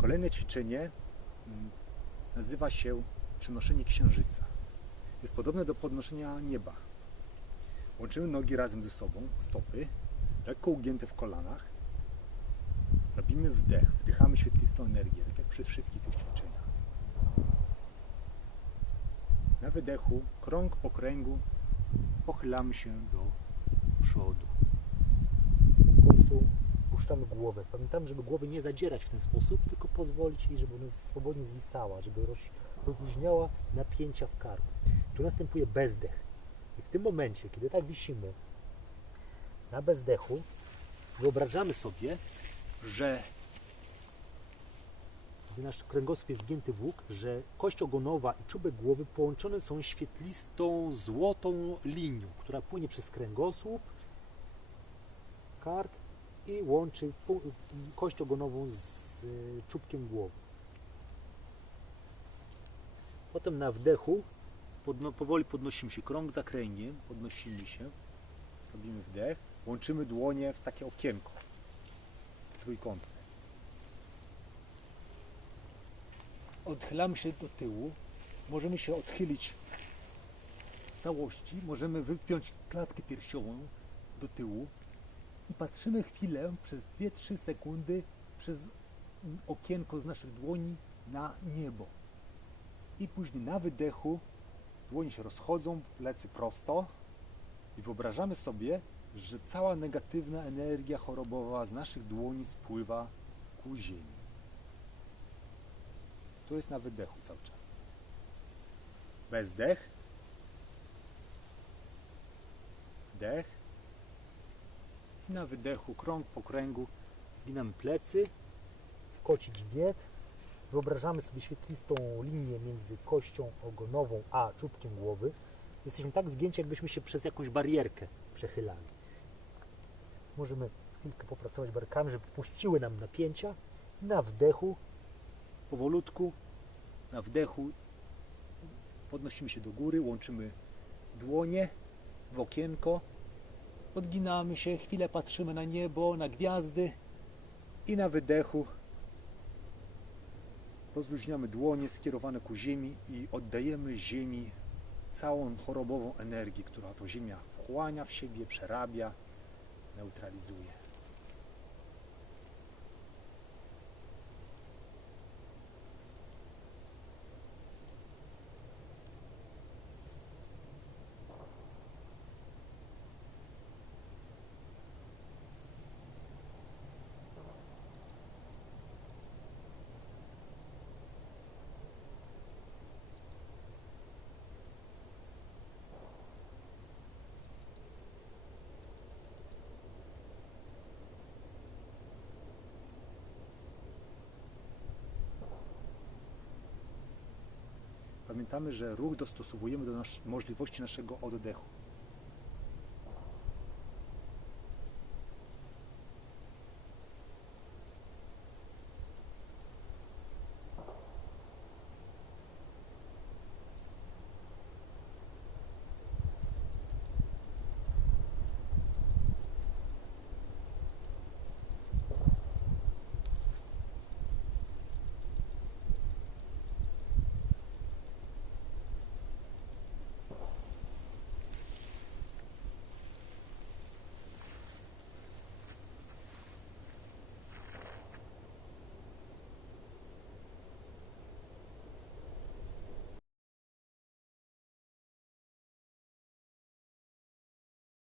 Kolejne ćwiczenie mm, nazywa się przenoszenie księżyca. Jest podobne do podnoszenia nieba. Łączymy nogi razem ze sobą, stopy, lekko ugięte w kolanach. Robimy wdech, wdychamy świetlistą energię, tak jak przez wszystkich tych ćwiczeniach. Na wydechu, krąg po kręgu, pochylamy się do przodu. W końcu puszczamy głowę. Żeby głowy nie zadzierać w ten sposób, tylko pozwolić jej, żeby ona swobodnie zwisała, żeby roz, rozluźniała napięcia w karku. Tu następuje bezdech. I w tym momencie, kiedy tak wisimy na bezdechu, wyobrażamy sobie, że gdy nasz kręgosłup jest zgięty w łuk, że kość ogonowa i czubek głowy połączone są świetlistą, złotą linią, która płynie przez kręgosłup, kark i łączy kość ogonową z czubkiem głowy. Potem na wdechu podno, powoli podnosimy się krąg za kręgiem, podnosimy się, robimy wdech, łączymy dłonie w takie okienko trójkątne. Odchylamy się do tyłu, możemy się odchylić w całości, możemy wypiąć klatkę piersiową do tyłu i patrzymy chwilę przez 2-3 sekundy przez okienko z naszych dłoni na niebo. I później na wydechu dłonie się rozchodzą, plecy prosto i wyobrażamy sobie, że cała negatywna energia chorobowa z naszych dłoni spływa ku ziemi. To jest na wydechu cały czas. Bezdech. Wdech. Na wydechu krąg po kręgu zginamy plecy, w koci grzbiet. Wyobrażamy sobie świetlistą linię między kością ogonową a czubkiem głowy. Jesteśmy tak zgięci, jakbyśmy się przez jakąś barierkę przechylali. Możemy chwilkę popracować barkami, żeby puściły nam napięcia i na wdechu powolutku, na wdechu podnosimy się do góry, łączymy dłonie w okienko, odginamy się, chwilę patrzymy na niebo, na gwiazdy i na wydechu rozluźniamy dłonie skierowane ku ziemi i oddajemy ziemi całą chorobową energię, która to ziemia wchłania w siebie, przerabia, neutralizuje. Pamiętamy, że ruch dostosowujemy do nasz, możliwości naszego oddechu.